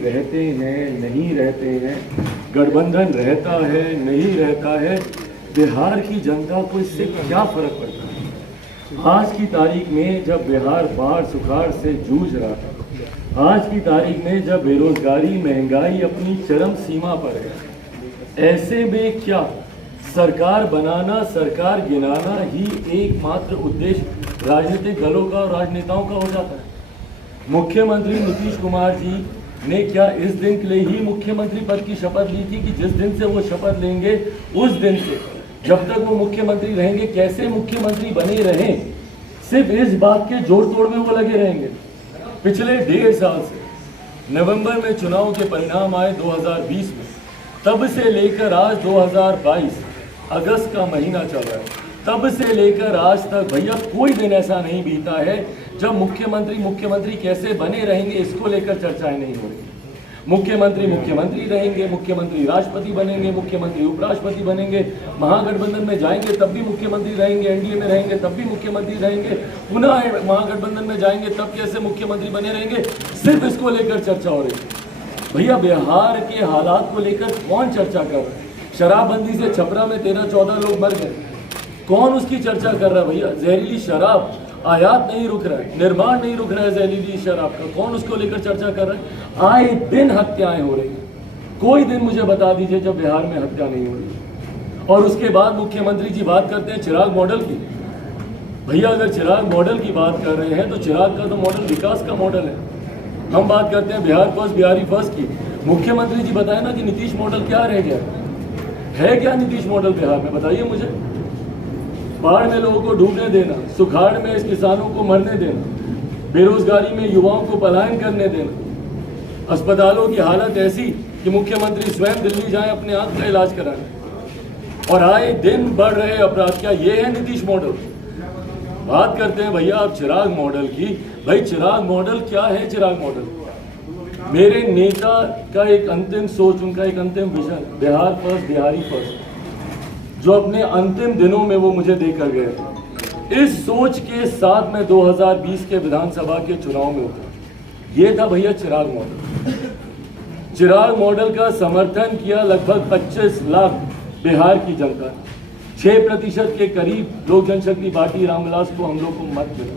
रहते हैं नहीं रहते हैं, गठबंधन रहता है नहीं रहता है, बिहार की जनता को इससे क्या फर्क पड़ता है। आज की तारीख में जब बिहार बाढ़ सुखाड़ से जूझ रहा है, आज की तारीख में जब बेरोजगारी महंगाई अपनी चरम सीमा पर है, ऐसे में क्या सरकार बनाना सरकार गिनाना ही एकमात्र उद्देश्य राजनीतिक दलों का और राजनेताओं का हो जाता है। मुख्यमंत्री नीतीश कुमार जी ने क्या इस दिन के लिए ही मुख्यमंत्री पद की शपथ ली थी कि जिस दिन से वो शपथ लेंगे उस दिन से जब तक वो मुख्यमंत्री रहेंगे कैसे मुख्यमंत्री बने रहें, सिर्फ इस बात के जोड़ तोड़ में वो लगे रहेंगे। पिछले 1.5 साल से नवंबर में चुनाव के परिणाम आए 2020 में, तब से लेकर आज 2022 अगस्त का महीना चल रहा है, तब से लेकर आज तक भैया कोई दिन ऐसा नहीं बीता है जब मुख्यमंत्री कैसे बने रहेंगे इसको लेकर चर्चाएं नहीं हो रही। मुख्यमंत्री रहेंगे, मुख्यमंत्री राष्ट्रपति बनेंगे, मुख्यमंत्री उपराष्ट्रपति बनेंगे, महागठबंधन में जाएंगे तब भी मुख्यमंत्री रहेंगे, एनडीए में रहेंगे तब भी मुख्यमंत्री रहेंगे, पुनः महागठबंधन में जाएंगे तब कैसे मुख्यमंत्री बने रहेंगे, सिर्फ इसको लेकर चर्चा हो रही है। भैया बिहार के हालात को लेकर कौन चर्चा कर रहा है? शराबबंदी से छपरा में 13-14 लोग मर गए, कौन उसकी चर्चा कर रहा है? भैया जहरीली शराब आयात नहीं रुक रहा है, निर्माण नहीं रुक रहा है जहरीली शराब का, कौन उसको लेकर चर्चा कर रहा है? आए दिन हत्याएं हो रही हैं, कोई दिन मुझे बता दीजिए जब बिहार में हत्या नहीं हो रही। और उसके बाद मुख्यमंत्री जी बात करते हैं चिराग मॉडल की। भैया अगर चिराग मॉडल की बात कर रहे हैं तो चिराग का तो मॉडल विकास का मॉडल है। हम बात करते हैं बिहार फर्स्ट बिहारी फर्स्ट की, मुख्यमंत्री जी बताए ना कि नीतीश मॉडल क्या रह गया है क्या नीतीश मॉडल बिहार में, बताइए मुझे। बाढ़ में लोगों को डूबने देना, सुखाड़ में इस किसानों को मरने देना, बेरोजगारी में युवाओं को पलायन करने देना, अस्पतालों की हालत ऐसी कि मुख्यमंत्री स्वयं दिल्ली जाएं अपने आंख का इलाज कराने, और आए दिन बढ़ रहे अपराध। क्या ये है नीतीश मॉडल? बात करते हैं भैया आप चिराग मॉडल की। भाई चिराग मॉडल क्या है? चिराग मॉडल मेरे नेता का एक अंतिम सोच, उनका एक अंतिम vision, Bihar first Bihari first, जो अपने अंतिम दिनों में वो मुझे देकर गए थे। इस सोच के साथ मैं 2020 के विधानसभा के चुनाव में उतरा। ये था भैया चिराग मॉडल। चिराग मॉडल का समर्थन किया लगभग 25 लाख बिहार की जनता ने, 6% के करीब लोक जनशक्ति पार्टी रामविलास को हम लोग को मत मिला।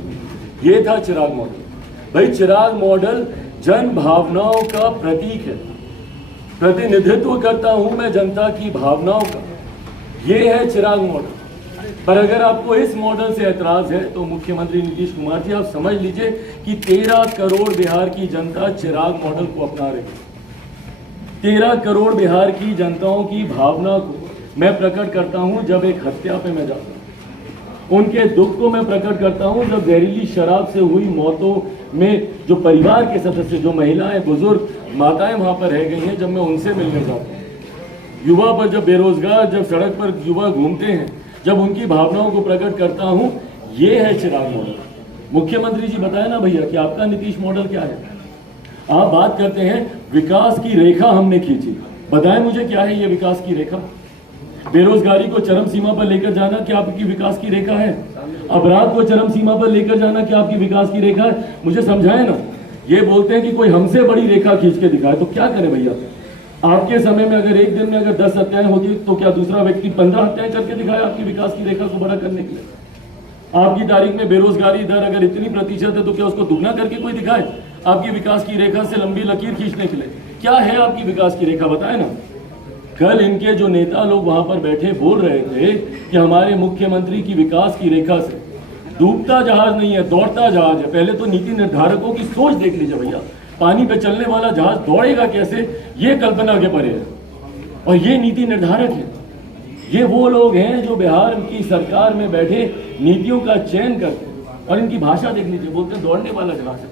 ये था चिराग मॉडल। भाई चिराग मॉडल जन भावनाओं का प्रतीक है, प्रतिनिधित्व करता हूं मैं जनता की भावनाओं का, ये है चिराग मॉडल। पर अगर आपको इस मॉडल से ऐतराज है तो मुख्यमंत्री नीतीश कुमार जी आप समझ लीजिए कि 13 करोड़ बिहार की जनता चिराग मॉडल को अपना रही है। 13 करोड़ बिहार की जनताओं की भावना को मैं प्रकट करता हूं जब एक हत्या पे मैं जाता हूं, उनके दुख को मैं प्रकट करता हूं जब जहरीली शराब से हुई मौतों में जो परिवार के सदस्य, जो महिलाएं बुजुर्ग माताएं वहां पर रह गई हैं, जब मैं उनसे मिलने जाता हूं, युवा पर जब बेरोजगार जब सड़क पर युवा घूमते हैं, जब उनकी भावनाओं को प्रकट करता हूं, ये है चिराग मॉडल। मुख्यमंत्री जी बताए ना भैया कि आपका नीतीश मॉडल क्या है। आप बात करते हैं विकास की रेखा हमने खींची, बताएं मुझे क्या है ये विकास की रेखा? बेरोजगारी को चरम सीमा पर लेकर जाना क्या आपकी विकास की रेखा है? अपराध को चरम सीमा पर लेकर जाना क्या आपकी विकास की रेखा है? मुझे समझाएं ना। ये बोलते हैं कि कोई हमसे बड़ी रेखा खींच के दिखाए, तो क्या करें भैया? आपके समय में अगर एक दिन में अगर 10 हत्याएं होती तो क्या दूसरा व्यक्ति 15 हत्याएं करके दिखाए आपकी विकास की रेखा को बड़ा करने के लिए? आपकी तारीख में बेरोजगारी दर अगर इतनी प्रतिशत है तो क्या उसको दुगना करके कोई दिखाए आपकी विकास की रेखा से लंबी लकीर खींचने के लिए? क्या है आपकी विकास की रेखा, बताए ना। कल इनके जो नेता लोग वहां पर बैठे बोल रहे थे कि हमारे मुख्यमंत्री की विकास की रेखा से डूबता जहाज नहीं है, दौड़ता जहाज है। पहले तो नीति निर्धारकों की सोच देख लीजिए भैया, पानी पे चलने वाला जहाज दौड़ेगा कैसे, ये कल्पना के परे है। और ये नीति निर्धारक है, ये वो लोग हैं जो बिहार की सरकार में बैठे नीतियों का चयन करते हैं। और इनकी भाषा देख लीजिए, बोलते हैं दौड़ने वाला जहाज है।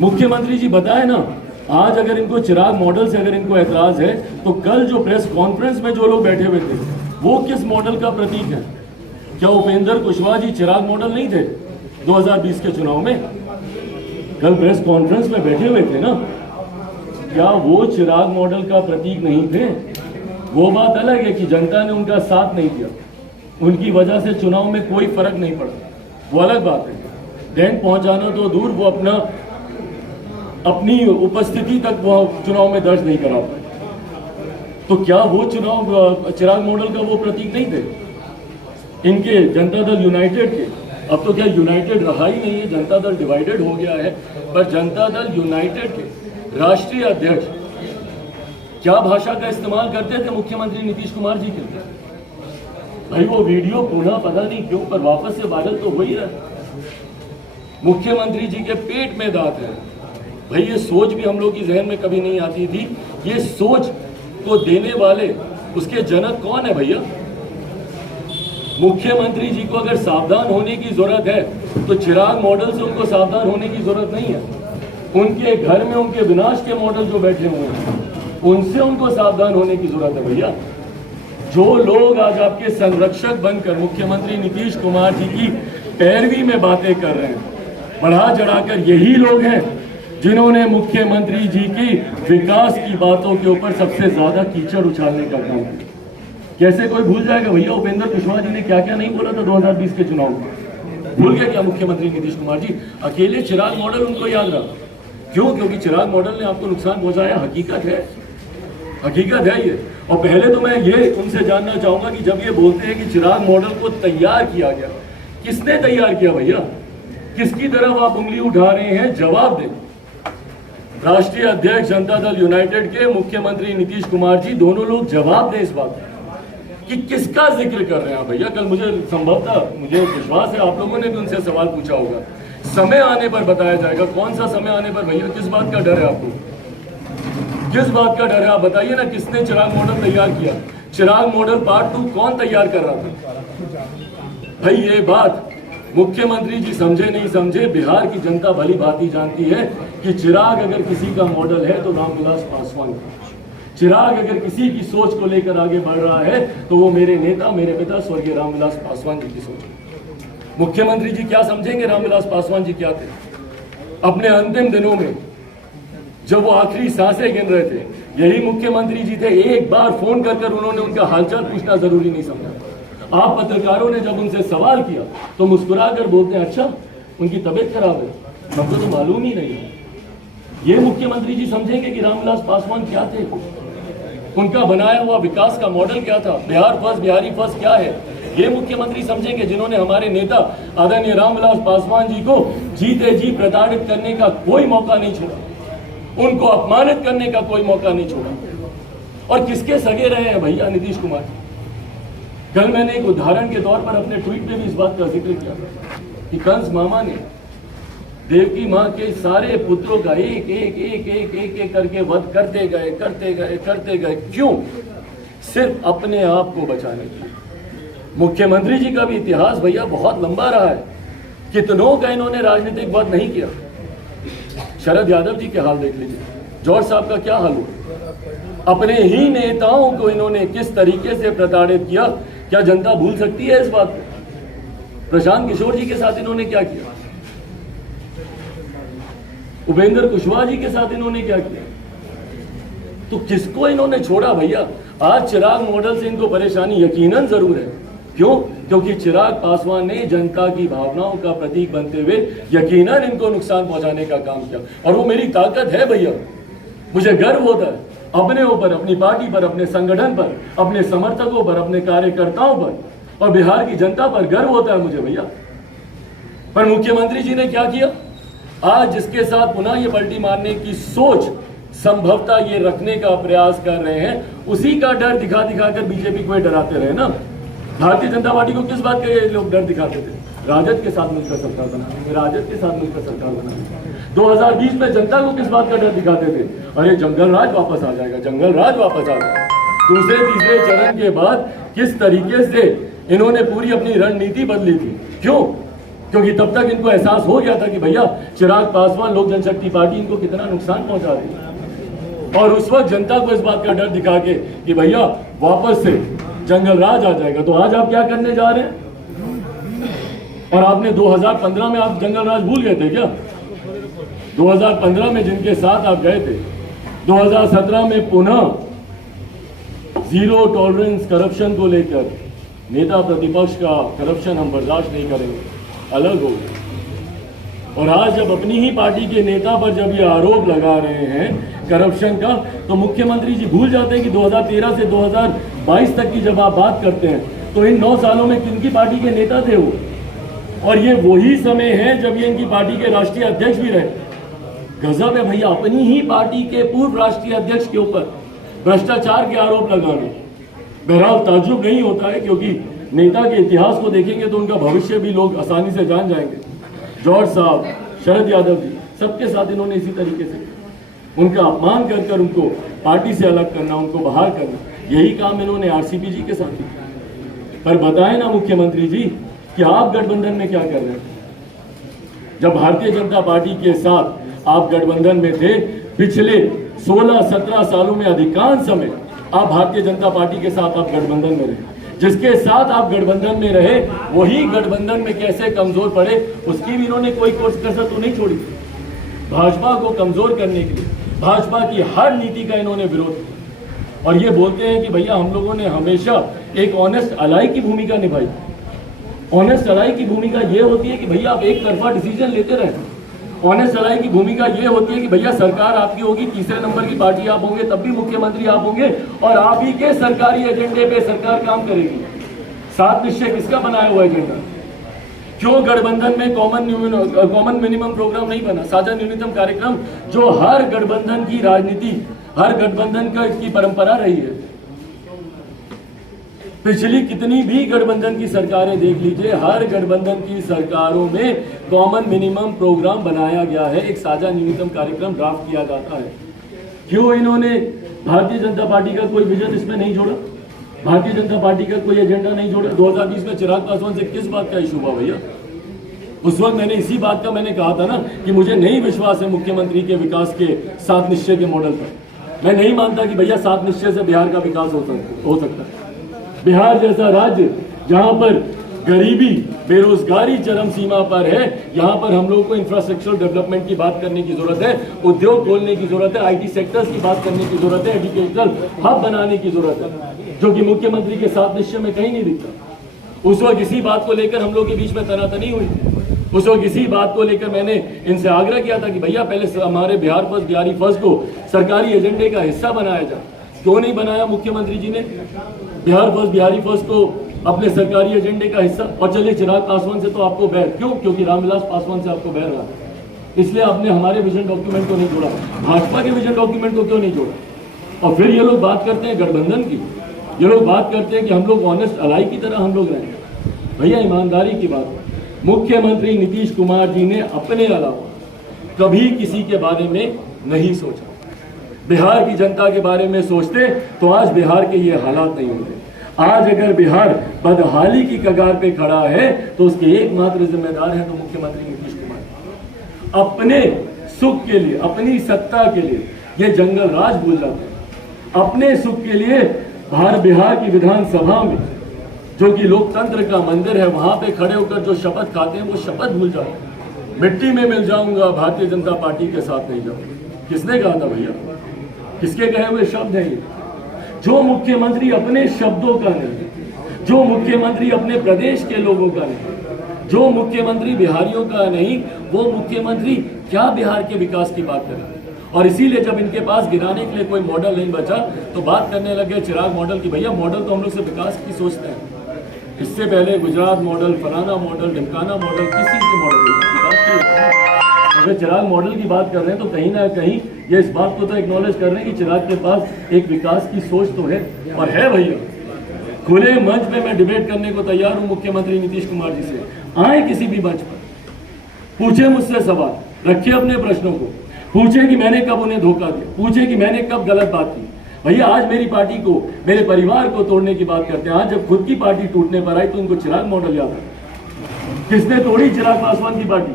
मुख्यमंत्री जी बताए ना, आज अगर इनको चिराग मॉडल से अगर इनको ऐतराज है तो कल जो प्रेस कॉन्फ्रेंस में जो लोग बैठे हुए थे वो किस मॉडल का प्रतीक है? क्या उपेंद्र कुशवाहा जी चिराग मॉडल नहीं थे 2020 के चुनाव में? कल प्रेस कॉन्फ्रेंस में बैठे हुए थे ना, क्या वो चिराग मॉडल का प्रतीक नहीं थे? वो बात अलग है कि जनता ने उनका साथ नहीं दिया, उनकी वजह से चुनाव में कोई फर्क नहीं पड़ा, वो अलग बात है। रैंक पहुंचाना तो दूर, वो अपनी उपस्थिति तक वो चुनाव में दर्ज नहीं करा पाए। तो क्या वो चुनाव चिराग मॉडल का वो प्रतीक नहीं थे इनके जनता दल यूनाइटेड के? अब तो क्या यूनाइटेड रहा ही नहीं है, जनता दल डिवाइडेड हो गया है। पर जनता दल यूनाइटेड के राष्ट्रीय अध्यक्ष क्या भाषा का इस्तेमाल करते थे मुख्यमंत्री नीतीश कुमार जी के? भाई वो वीडियो पुनः पता नहीं क्यों पर वापस से वायरल तो हो ही रहा है। मुख्यमंत्री जी के पेट में दांत है। भाई ये सोच भी हम लोग की जहन में कभी नहीं आती थी। ये सोच को देने वाले उसके जनक कौन है भैया? मुख्यमंत्री जी को अगर सावधान होने की जरूरत है तो चिराग मॉडल से उनको सावधान होने की जरूरत नहीं है। उनके घर में उनके विनाश के मॉडल जो बैठे हुए हैं उनसे उनको सावधान होने की जरूरत है भैया। जो लोग आज आपके संरक्षक बनकर मुख्यमंत्री नीतीश कुमार जी की पैरवी में बातें कर रहे हैं, बढ़ा चढ़ाकर यही लोग हैं जिन्होंने मुख्यमंत्री जी की विकास की बातों के ऊपर सबसे ज्यादा कीचड़ उछालने का काम किया। कैसे कोई भूल जाएगा भैया उपेंद्र कुशवाहा जी ने क्या क्या नहीं बोला था 2020 के चुनाव में? भूल गया क्या मुख्यमंत्री नीतीश कुमार जी? अकेले चिराग मॉडल उनको याद रहा। क्यों? क्योंकि चिराग मॉडल ने आपको नुकसान पहुंचाया। हकीकत है, हकीकत है ये। और पहले तो मैं ये उनसे जानना चाहूंगा कि जब ये बोलते हैं कि चिराग मॉडल को तैयार किया गया, किसने तैयार किया भैया? किसकी तरफ आप उंगली उठा रहे हैं? जवाब दें। राष्ट्रीय अध्यक्ष जनता दल यूनाइटेड के मुख्यमंत्री नीतीश कुमार जी दोनों लोग जवाब दें इस बात कि किसका जिक्र कर रहे हैं भैया। कल मुझे संभवतः मुझे विश्वास है आप लोगों ने भी उनसे सवाल पूछा होगा। समय आने पर बताया जाएगा। कौन सा समय आने पर भैया? किस बात का डर है आपको? किस बात का डर है? आप बताइए ना, किसने चिराग मॉडल तैयार किया? चिराग मॉडल पार्ट 2 कौन तैयार कर रहा था? भाई ये बात मुख्यमंत्री जी समझे नहीं समझे, बिहार की जनता भली भांति जानती है कि चिराग अगर किसी का मॉडल है तो रामविलास पासवान का। चिराग अगर किसी की सोच को लेकर आगे बढ़ रहा है तो वो मेरे नेता, मेरे पिता स्वर्गीय रामविलास पासवान जी की सोच। मुख्यमंत्री जी क्या समझेंगे रामविलास पासवान जी क्या थे? अपने अंतिम दिनों में जब वो आखिरी सांसें गिन रहे थे, यही मुख्यमंत्री जी थे। एक बार फोन कर उन्होंने उनका हालचाल पूछना जरूरी नहीं समझा। आप पत्रकारों ने जब उनसे सवाल किया तो मुस्कुराकर बोलते हैं अच्छा उनकी तबीयत खराब है, हमको तो मालूम ही नहीं है। ये मुख्यमंत्री जी समझेंगे कि रामविलास पासवान क्या थे? उनका बनाया हुआ विकास का मॉडल क्या था? बिहार फर्स्ट, बिहारी फर्स्ट क्या है? ये मुख्यमंत्री समझेंगे जिन्होंने हमारे नेता आदरणीय रामविलास पासवान जी को जीते जी प्रताड़ित करने का कोई मौका नहीं छोड़ा, उनको अपमानित करने का कोई मौका नहीं छोड़ा। और किसके सगे रहे हैं भैया नीतीश कुमार? कल मैंने एक उदाहरण के तौर पर अपने ट्वीट में भी इस बात का जिक्र किया कि कंस मामा ने देवकी मां के सारे पुत्रों का एक एक एक एक एक एक करके वध करते गए करते गए करते गए। क्यों? सिर्फ अपने आप को बचाने के लिए। मुख्यमंत्री जी का भी इतिहास भैया बहुत लंबा रहा है। कितनों का इन्होंने राजनीतिक वध नहीं किया। शरद यादव जी के हाल देख लीजिए, जॉर्ज साहब का क्या हाल हुआ? अपने ही नेताओं को इन्होंने किस तरीके से प्रताड़ित किया, क्या जनता भूल सकती है इस बात को? प्रशांत किशोर जी के साथ इन्होंने क्या किया? उपेंद्र कुशवाहा जी के साथ इन्होंने क्या किया? तो किसको इन्होंने छोड़ा भैया? आज चिराग मॉडल से इनको परेशानी यकीनन जरूर है। क्यों? क्योंकि चिराग पासवान ने जनता की भावनाओं का प्रतीक बनते हुए यकीनन इनको नुकसान पहुंचाने का काम किया। और वो मेरी ताकत है भैया। मुझे गर्व होता है अपने ऊपर, अपनी पार्टी पर, अपने संगठन पर, अपने समर्थकों पर, अपने कार्यकर्ताओं पर और बिहार की जनता पर गर्व होता है मुझे भैया। पर मुख्यमंत्री जी ने क्या किया? आज जिसके साथ पुनः ये पलटी मारने की सोच संभवतः ये रखने का प्रयास कर रहे हैं, उसी का डर दिखा दिखाकर बीजेपी को डराते रहे ना। भारतीय जनता पार्टी को किस बात का ये लोग डर दिखाते थे? राजद के साथ मिलकर सरकार बनाने, राजद के साथ मिलकर सरकार बनाने। 2020 में जनता को किस बात का डर दिखाते थे? अरे जंगल राज वापस आ जाएगा, जंगल राज वापस आ जाएगा। दूसरे तीसरे चरण के बाद किस तरीके से इन्होंने पूरी अपनी रणनीति बदली थी। क्यों? क्योंकि तब तक इनको एहसास हो गया था कि भैया चिराग पासवान लोक जनशक्ति पार्टी इनको कितना नुकसान पहुंचा रही है। और उस वक्त जनता को इस बात का डर दिखा के कि भैया वापस से जंगल राज आ जाएगा। तो आज आप क्या करने जा रहे हैं? और आपने 2015 में आप जंगल राज भूल गए थे क्या? 2015 में जिनके साथ आप गए थे, 2017 में पुनः जीरो टॉलरेंस करप्शन को लेकर नेता प्रतिपक्ष का करप्शन हम बर्दाश्त नहीं करेंगे, अलग हो गए। और आज जब अपनी ही पार्टी के नेता पर जब ये आरोप लगा रहे हैं करप्शन का, तो मुख्यमंत्री जी भूल जाते हैं कि 2013 से 2022 तक की जब आप बात करते हैं तो इन 9 सालों में किनकी पार्टी के नेता थे वो, और ये वही समय है जब ये इनकी पार्टी के राष्ट्रीय अध्यक्ष भी रहे। गजब है भैया, अपनी ही पार्टी के पूर्व राष्ट्रीय अध्यक्ष के ऊपर भ्रष्टाचार के आरोप लगाने। बहरहाल ताज्जुब नहीं होता है, क्योंकि नेता के इतिहास को देखेंगे तो उनका भविष्य भी लोग आसानी से जान जाएंगे। जॉर्ज साहब, शरद यादव जी, सबके साथ इन्होंने इसी तरीके से उनका अपमान कर कर उनको पार्टी से अलग करना, उनको बाहर करना, यही काम इन्होंने आरसीपी जी के साथ किया। पर बताएं ना मुख्यमंत्री जी कि आप गठबंधन में क्या कर रहे हैं? जब भारतीय जनता पार्टी के साथ आप गठबंधन में थे, पिछले 16-17 सालों में अधिकांश समय आप भारतीय जनता पार्टी के साथ आप गठबंधन में रहे। जिसके साथ आप गठबंधन में रहे वही गठबंधन में कैसे कमजोर पड़े, उसकी भी इन्होंने कोई कसर तो नहीं छोड़ी। भाजपा को कमजोर करने के लिए भाजपा की हर नीति का इन्होंने विरोध किया, और ये बोलते हैं कि भैया हम लोगों ने हमेशा एक ऑनेस्ट अलाई की भूमिका निभाई। ऑनेस्ट अलाई की भूमिका ये होती है कि भैया आप एक तरफा डिसीजन लेते रहे। ऑनेस्ट अलाई की भूमिका ये होती है कि भैया सरकार आपकी होगी, तीसरे नंबर की पार्टी आप होंगे, तब भी मुख्यमंत्री आप होंगे, और आप ही के सरकारी एजेंडे पे सरकार काम करेगी। 7 निश्चय किसका बनाया हुआ एजेंडा? क्यों गठबंधन में कॉमन मिनिमम प्रोग्राम नहीं बना, साझा न्यूनतम कार्यक्रम, जो हर गठबंधन की राजनीति, हर गठबंधन की परंपरा रही है। पिछली कितनी भी गठबंधन की सरकारें देख लीजिए, हर गठबंधन की सरकारों में कॉमन मिनिमम प्रोग्राम बनाया गया है, एक साझा न्यूनतम कार्यक्रम ड्राफ्ट किया जाता है। क्यों इन्होंने भारतीय जनता पार्टी का कोई विजन इसमें नहीं जोड़ा? भारतीय जनता पार्टी का कोई एजेंडा नहीं जोड़ा? 2020 में चिराग पासवान से किस बात का इशू हुआ भैया? उस वक्त मैंने इसी बात का मैंने कहा था ना कि मुझे नहीं विश्वास है मुख्यमंत्री के विकास के 7 निश्चय के मॉडल पर। मैं नहीं मानता कि भैया 7 निश्चय से बिहार का विकास हो सकता है। बिहार जैसा राज्य जहां पर गरीबी, बेरोजगारी चरम सीमा पर है, यहां पर हम लोगों को इंफ्रास्ट्रक्चरल डेवलपमेंट की बात करने की जरूरत है, उद्योग खोलने की जरूरत है, आईटी सेक्टर्स की बात करने की जरूरत है, एजुकेशनल हब बनाने की जरूरत है, जो कि मुख्यमंत्री के 7 निश्चय में कहीं नहीं दिखता। उस वक्त इसी बात को लेकर हम लोग के बीच में तनातनी हुई। उस वक्त इसी बात को लेकर मैंने इनसे आग्रह किया था कि भैया पहले हमारे बिहार फर्स्ट, बिहारी फर्स्ट को सरकारी एजेंडे का हिस्सा बनाया जाए। क्यों नहीं बनाया मुख्यमंत्री जी ने बिहार फर्स्ट, बिहारी फर्स्ट को अपने सरकारी एजेंडे का हिस्सा? और चलिए चिराग पासवान से तो आपको बैर, क्यों? क्योंकि रामविलास पासवान से आपको बैर रहा, इसलिए आपने हमारे विजन डॉक्यूमेंट को नहीं जोड़ा, भाजपा के विजन डॉक्यूमेंट को क्यों नहीं जोड़ा? और फिर ये लोग बात करते हैं गठबंधन की, ये लोग बात करते हैं कि हम लोग ऑनेस्ट अलाई की तरह हम लोग रहेंगे। भैया ईमानदारी की बात, मुख्यमंत्री नीतीश कुमार जी ने अपने अलावा कभी किसी के बारे में नहीं सोचा। बिहार की जनता के बारे में सोचते तो आज बिहार के ये हालात नहीं होते। आज अगर बिहार बदहाली की कगार पे खड़ा है तो उसके एकमात्र जिम्मेदार है तो मुख्यमंत्री नीतीश कुमार। अपने सुख के लिए, अपनी सत्ता के लिए ये जंगल राज भूल जाते हैं। अपने सुख के लिए बिहार की विधानसभा में जो कि लोकतंत्र का मंदिर है, वहां पे खड़े होकर जो शपथ खाते हैं वो शपथ भूल जाते हैं। मिट्टी में मिल जाऊंगा, भारतीय जनता पार्टी के साथ नहीं जाऊंगा। किसने कहा था भैया? किसके कहे हुए शब्द हैं ये? जो मुख्यमंत्री अपने शब्दों का नहीं, जो मुख्यमंत्री अपने प्रदेश के लोगों का नहीं, जो मुख्यमंत्री बिहारियों का नहीं, वो मुख्यमंत्री क्या बिहार के विकास की बात करें? और इसीलिए जब इनके पास गिराने के लिए कोई मॉडल नहीं बचा तो बात करने लगे चिराग मॉडल की। भैया मॉडल तो हम लोग से विकास की सोचते हैं। इससे पहले गुजरात मॉडल, फलाना मॉडल, ढिमकाना मॉडल, किस चीज के मॉडल? विकास की। अगर चिराग मॉडल की बात कर रहे हैं तो कहीं ना कहीं ये इस बात को तो एक्नॉलेज कर रहे हैं कि चिराग के पास एक विकास की सोच तो है, और है भैया। खुले मंच पे मैं डिबेट करने को तैयार हूं मुख्यमंत्री नीतीश कुमार जी से। आए किसी भी मंच पर, पूछे मुझसे सवाल, रखिए अपने प्रश्नों को, पूछे कि मैंने कब उन्हें धोखा दिया, पूछे कि मैंने कब गलत बात की। भैया आज मेरी पार्टी को, मेरे परिवार को तोड़ने की बात करते हैं। आज जब खुद की पार्टी टूटने पर आई तो उनको चिराग मॉडल याद है। किसने तोड़ी चिराग पासवान की पार्टी?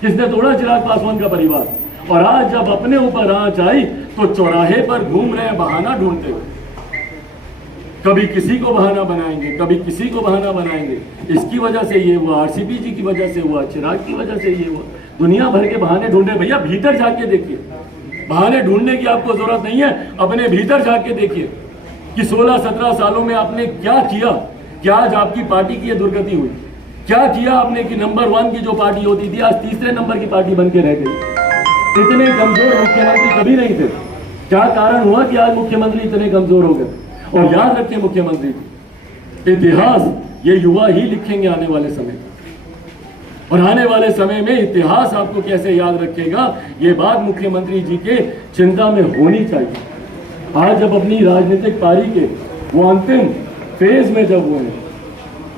किसने तोड़ा चिराग पासवान का परिवार? और आज जब अपने ऊपर आंच आई तो चौराहे पर घूम रहे हैं बहाना ढूंढते हुए। कभी किसी को बहाना बनाएंगे, कभी किसी को बहाना बनाएंगे। इसकी वजह से ये हुआ, आरसीपी जी की वजह से हुआ, चिराग की वजह से ये हुआ। दुनिया भर के बहाने ढूंढे। भैया भीतर जाके देखिए, बहाने ढूंढने की आपको जरूरत नहीं है, अपने भीतर जाके देखिए कि 16-17 सालों में आपने क्या किया, क्या आज आपकी पार्टी की ये दुर्गति हुई? क्या किया आपने कि नंबर 1 की जो पार्टी होती थी आज तीसरे नंबर की पार्टी बन के रह गई? इतने कमजोर मुख्यमंत्री कभी नहीं थे। क्या कारण हुआ कि आज मुख्यमंत्री इतने कमजोर हो गए? और याद रखें मुख्यमंत्री, इतिहास ये युवा ही लिखेंगे आने वाले समय में, और आने वाले समय में इतिहास आपको कैसे याद रखेगा, ये बात मुख्यमंत्री जी के चिंता में होनी चाहिए। आज जब अपनी राजनीतिक पारी के वो अंतिम फेज में जब वो हैं,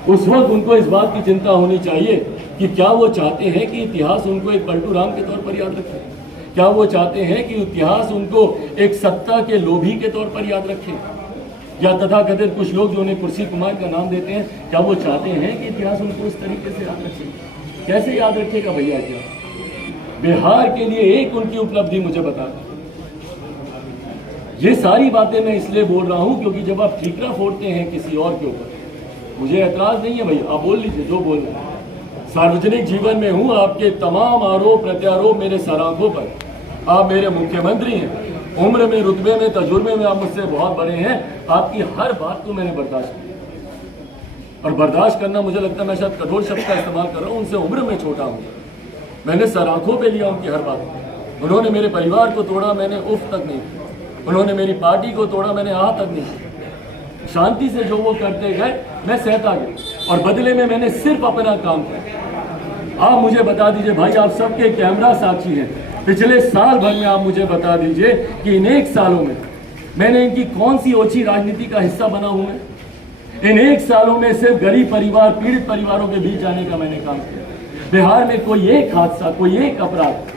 उस वक्त उनको इस बात की चिंता होनी चाहिए कि क्या वो चाहते हैं कि इतिहास उनको एक पलटू राम के तौर पर याद रखे? क्या वो चाहते हैं कि इतिहास उनको एक सत्ता के लोभी के तौर पर याद रखे? या तथाकथित कुछ लोग जो उन्हें कुर्सी कुमार का नाम देते हैं, क्या वो चाहते हैं कि इतिहास उनको इस तरीके से याद रखे? कैसे याद रखेगा भैया इतिहास? बिहार के लिए एक उनकी उपलब्धि मुझे बता दें। ये सारी बातें मैं इसलिए बोल रहा हूं क्योंकि जब आप ठीकरा फोड़ते हैं किसी और के ऊपर, मुझे ऐतराज नहीं है भैया, आप बोल लीजिए जो बोल रहे हैं। सार्वजनिक जीवन में हूं, आपके तमाम आरोप प्रत्यारोप मेरे सर आंखों पर। आप मेरे मुख्यमंत्री हैं, उम्र में, रुतबे में, तजुर्बे में आप मुझसे बहुत बड़े हैं। आपकी हर बात को मैंने बर्दाश्त किया, और बर्दाश्त करना मुझे लगता है मैं शायद कठोर शब्द का इस्तेमाल कर रहा हूं। उनसे उम्र में छोटा हूं, मैंने सर आंखों पे लिया उनकी हर बात। उन्होंने मेरे परिवार को तोड़ा, मैंने उफ तक नहीं किया। उन्होंने मेरी पार्टी को तोड़ा, मैंने आ तक नहीं किया। शांति से जो वो करते गए मैं सहता गया, और बदले में मैंने सिर्फ अपना काम किया। आप मुझे बता दीजिए भाई, आप सबके कैमरा साक्षी हैं, पिछले साल भर में आप मुझे बता दीजिए कि इन 1 सालों में मैंने इनकी कौन सी ओछी राजनीति का हिस्सा बना हूं मैं? इन 1 सालों में सिर्फ गरीब परिवार, पीड़ित परिवारों के बीच जाने का मैंने काम किया। बिहार में कोई एक हादसा, कोई एक अपराध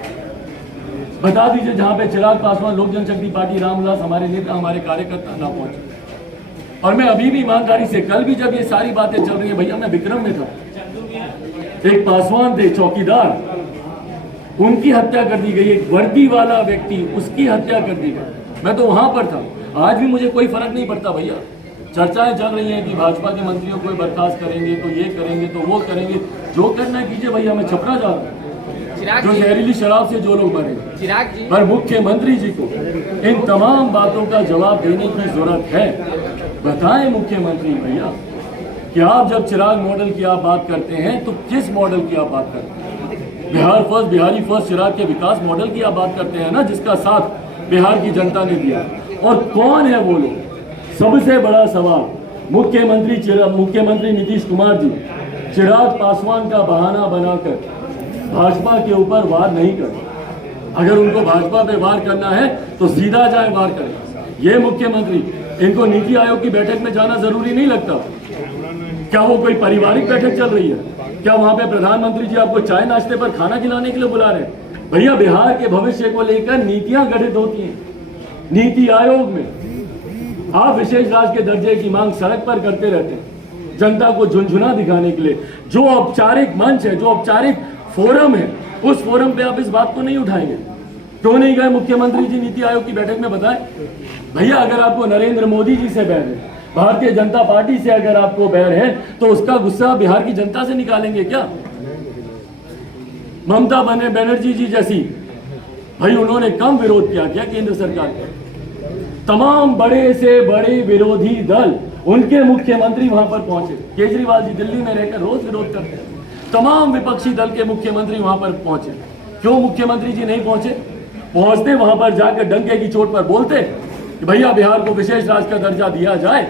बता दीजिए जहां पे चिराग पासवान, लोक जनशक्ति पार्टी, रामविलास, हमारे नेता, हमारे कार्यकर्ता ना पहुंचे। और मैं अभी भी ईमानदारी से, कल भी जब ये सारी बातें चल रही है भैया, मैं विक्रम में था, एक पासवान थे चौकीदार, उनकी हत्या कर दी गई। एक वर्दी वाला व्यक्ति, उसकी हत्या कर दी गई। मैं तो वहां पर था। आज भी मुझे कोई फर्क नहीं पड़ता भैया। चर्चाएं चल रही हैं कि भाजपा के मंत्रियों को बर्खास्त करेंगे, तो ये करेंगे, तो वो करेंगे। जो करना है कीजिए भैया, मैं छपरा जा रहा हूँ। जो जहरीली शराब से जो लोग मरे, पर मुख्यमंत्री जी को इन तमाम बातों का जवाब देने की जरूरत है। बताएं मुख्यमंत्री भैया कि आप जब चिराग मॉडल की आप बात करते हैं तो किस मॉडल की आप बात करते हैं? बिहार फर्स्ट, बिहारी फर्स्ट, चिराग के विकास मॉडल की आप बात करते हैं ना, जिसका साथ बिहार की जनता ने दिया। और कौन है वो लोग? सबसे बड़ा सवाल, मुख्यमंत्री नीतीश कुमार जी चिराग पासवान का बहाना बनाकर भाजपा के ऊपर वार नहीं कर। अगर उनको भाजपा पे वार करना है तो सीधा जाए वार करें। ये मुख्यमंत्री, इनको नीति आयोग की बैठक में जाना जरूरी नहीं लगता? क्या वो कोई पारिवारिक बैठक चल रही है? क्या वहां पे प्रधानमंत्री जी आपको चाय नाश्ते पर खाना खिलाने के लिए बुला रहे हैं? भैया बिहार के भविष्य को लेकर नीतियां गठित होती हैं नीति आयोग में। आप विशेष राज्य के दर्जे की मांग सड़क पर करते रहते हैं जनता को झुनझुना दिखाने के लिए। जो औपचारिक मंच है, जो औपचारिक फोरम है, उस फोरम पे आप इस बात को नहीं उठाएंगे। क्यों नहीं गए मुख्यमंत्री जी नीति आयोग की बैठक में? बताएं भैया। अगर आपको नरेंद्र मोदी जी से बैर है, भारतीय जनता पार्टी से अगर आपको बैर है, तो उसका गुस्सा बिहार की जनता से निकालेंगे क्या? ममता बनर्जी जी जैसी, भाई उन्होंने कम विरोध किया क्या केंद्र सरकार का? तमाम बड़े से बड़े विरोधी दल, उनके मुख्यमंत्री वहां पर पहुंचे। केजरीवाल जी दिल्ली में रहकर रोज विरोध करते हैं। तमाम विपक्षी दल के मुख्यमंत्री वहां पर पहुंचे। क्यों मुख्यमंत्री जी नहीं पहुंचे? पहुंचते वहां पर जाकर डंके की चोट पर बोलते कि भैया बिहार को विशेष राज्य का दर्जा दिया जाए।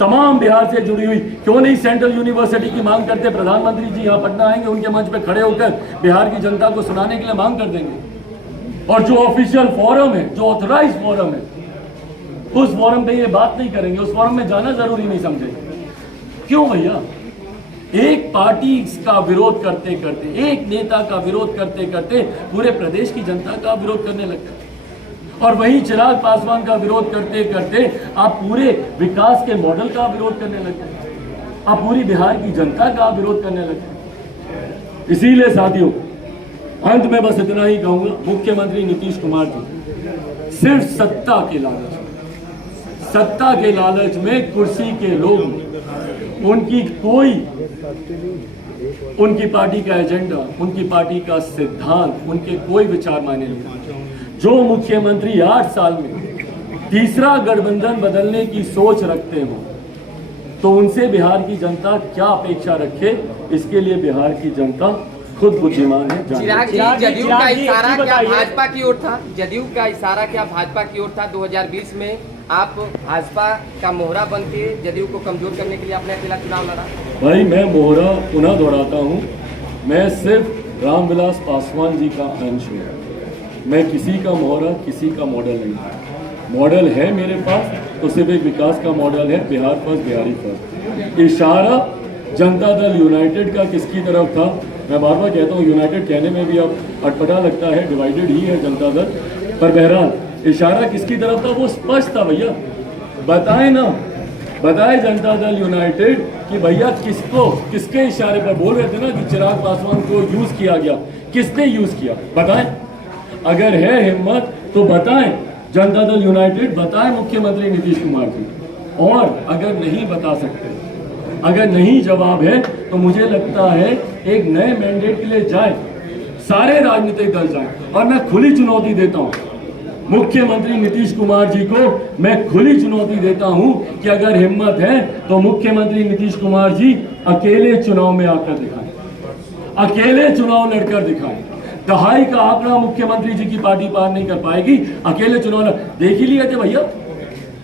तमाम बिहार से जुड़ी हुई क्यों नहीं सेंट्रल यूनिवर्सिटी की मांग करते? प्रधानमंत्री जी यहाँ पटना आएंगे, उनके मंच पे खड़े होकर बिहार की जनता को सुनाने के लिए मांग कर देंगे। और जो ऑफिशियल फोरम है, जो ऑथराइज फोरम है, उस फोरम पे ये बात नहीं करेंगे, उस फोरम में जाना जरूरी नहीं समझेंगे। क्यों भैया? एक पार्टी का विरोध करते करते, एक नेता का विरोध करते करते पूरे प्रदेश की जनता का विरोध करने लगते हैं। और वहीं चिराग पासवान का विरोध करते करते आप पूरे विकास के मॉडल का विरोध करने लगते हैं। आप पूरी बिहार की जनता का विरोध करने लगते हैं। इसीलिए साथियों, अंत में बस इतना ही कहूंगा, मुख्यमंत्री नीतीश कुमार जी सिर्फ सत्ता के लालच में कुर्सी के लोग, उनकी पार्टी का एजेंडा, उनकी पार्टी का सिद्धांत, उनके कोई विचार मायने नहीं। जो मुख्यमंत्री 8 साल में तीसरा गठबंधन बदलने की सोच रखते हो, तो उनसे बिहार की जनता क्या अपेक्षा रखे, इसके लिए बिहार की जनता खुद बुद्धिमान है। चिराग जी, जदयू का इशारा क्या भाजपा की ओर था? जदयू का इशारा क्या भाजपा की ओर था? 2020 में आप भाजपा का मोहरा बन के जदयू को कमजोर करने के लिए आपने अकेला चुनाव लड़ा। भाई मैं मोहरा पुनः दोहराता हूँ, मैं सिर्फ रामविलास पासवान जी का अंश हूँ। मैं किसी का मोहरा, किसी का मॉडल नहीं। मॉडल है मेरे पास तो सिर्फ एक विकास का मॉडल है, बिहार फर्स्ट, बिहारी फर्स्ट। इशारा जनता दल यूनाइटेड का किसकी तरफ था? मैं बार बार कहता हूँ यूनाइटेड कहने में भी अब अटपटा लगता है, डिवाइडेड ही है जनता दल, पर बहरहाल इशारा किसकी तरफ था वो स्पष्ट था। भैया बताएं ना, बताए जनता दल यूनाइटेड कि भैया किसको, किसके इशारे पर बोल रहे थे ना कि चिराग पासवान को यूज किया गया, किसने यूज किया बताएं। अगर है हिम्मत तो बताएं जनता दल यूनाइटेड, बताएं मुख्यमंत्री नीतीश कुमार जी। और अगर नहीं बता सकते, अगर नहीं जवाब है तो मुझे लगता है एक नए मैंडेट के लिए जाए, सारे राजनीतिक दल जाए। और मैं खुली चुनौती देता हूं मुख्यमंत्री नीतीश कुमार जी को, मैं खुली चुनौती देता हूं कि अगर हिम्मत है तो मुख्यमंत्री नीतीश कुमार जी अकेले चुनाव में आकर दिखाएं, अकेले चुनाव लड़कर दिखाएं। दहाई का आंकड़ा मुख्यमंत्री जी की पार्टी पार नहीं कर पाएगी, अकेले चुनाव देख ही लिए थे भैया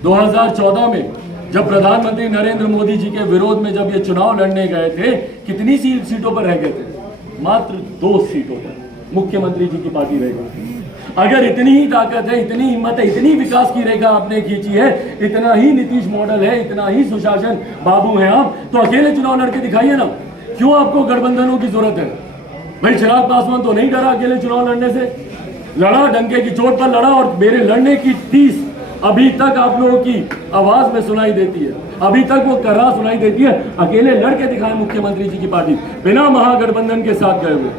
2014 में जब प्रधानमंत्री नरेंद्र मोदी जी के विरोध में जब ये चुनाव लड़ने गए थे, कितनी सीटों पर रह गए थे? मात्र 2 सीटों पर मुख्यमंत्री जी की पार्टी रह गई। अगर इतनी ही ताकत है, इतनी हिम्मत है, इतनी विकास की रेखा आपने खींची है, इतना ही नीतीश मॉडल है, इतना ही सुशासन बाबू हैं आप, तो अकेले चुनाव लड़के दिखाइए ना। क्यों आपको गठबंधनों की जरूरत है? भाई चिराग पासवान तो नहीं डरा अकेले चुनाव लड़ने से, लड़ा, डंके की चोट पर लड़ा। और मेरे लड़ने की 30 अभी तक आप लोगों की आवाज में सुनाई देती है, अभी तक वो कर्रा सुनाई देती है। अकेले लड़के दिखाए मुख्यमंत्री जी की पार्टी, बिना महागठबंधन के साथ गए हुए,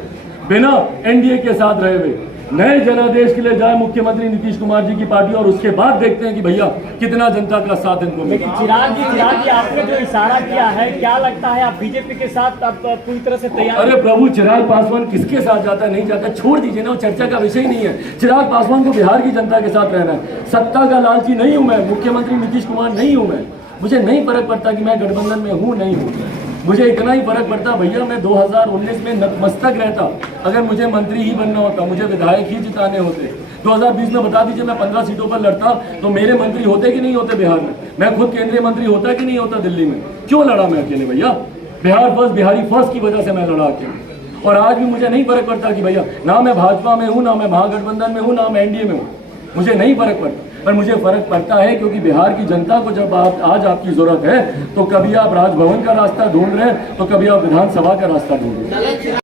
बिना एनडीए के साथ रहे हुए, नए जनादेश के लिए जाए मुख्यमंत्री नीतीश कुमार जी की पार्टी, और उसके बाद देखते हैं कि भैया कितना जनता का साथ इनको मिलेगा। लेकिन चिराग जी आपने जो इशारा किया है, क्या लगता है आप बीजेपी के साथ अब पूरी तरह से तैयार? अरे प्रभु, चिराग पासवान किसके साथ जाता नहीं जाता छोड़ दीजिए ना, वो चर्चा का विषय नहीं है। चिराग पासवान को बिहार की जनता के साथ रहना है। सत्ता का लालची नहीं हूं मैं, मुख्यमंत्री नीतीश कुमार नहीं हूं मैं। मुझे नहीं फर्क पड़ता कि मैं गठबंधन में हूं नहीं हूं, मुझे इतना ही फर्क पड़ता भैया मैं 2019 में नतमस्तक रहता। अगर मुझे मंत्री ही बनना होता, मुझे विधायक ही जिताने होते, 2020 में बता दीजिए मैं 15 सीटों पर लड़ता, तो मेरे मंत्री होते कि नहीं होते बिहार में? मैं खुद केंद्रीय मंत्री होता कि नहीं होता दिल्ली में? क्यों लड़ा मैं अकेले भैया? बिहार फर्स्ट, बिहारी फर्स्ट की वजह से मैं लड़ा अकेले। और आज भी मुझे नहीं फर्क पड़ता कि भैया ना मैं भाजपा में हूँ, ना मैं महागठबंधन में हूँ, ना मैं एनडीए में हूँ, मुझे नहीं फर्क पड़ता। पर मुझे फर्क पड़ता है क्योंकि बिहार की जनता को जब आज आपकी जरूरत है, तो कभी आप राजभवन का रास्ता ढूंढ रहे हैं, तो कभी आप विधानसभा का रास्ता ढूंढ रहे हैं।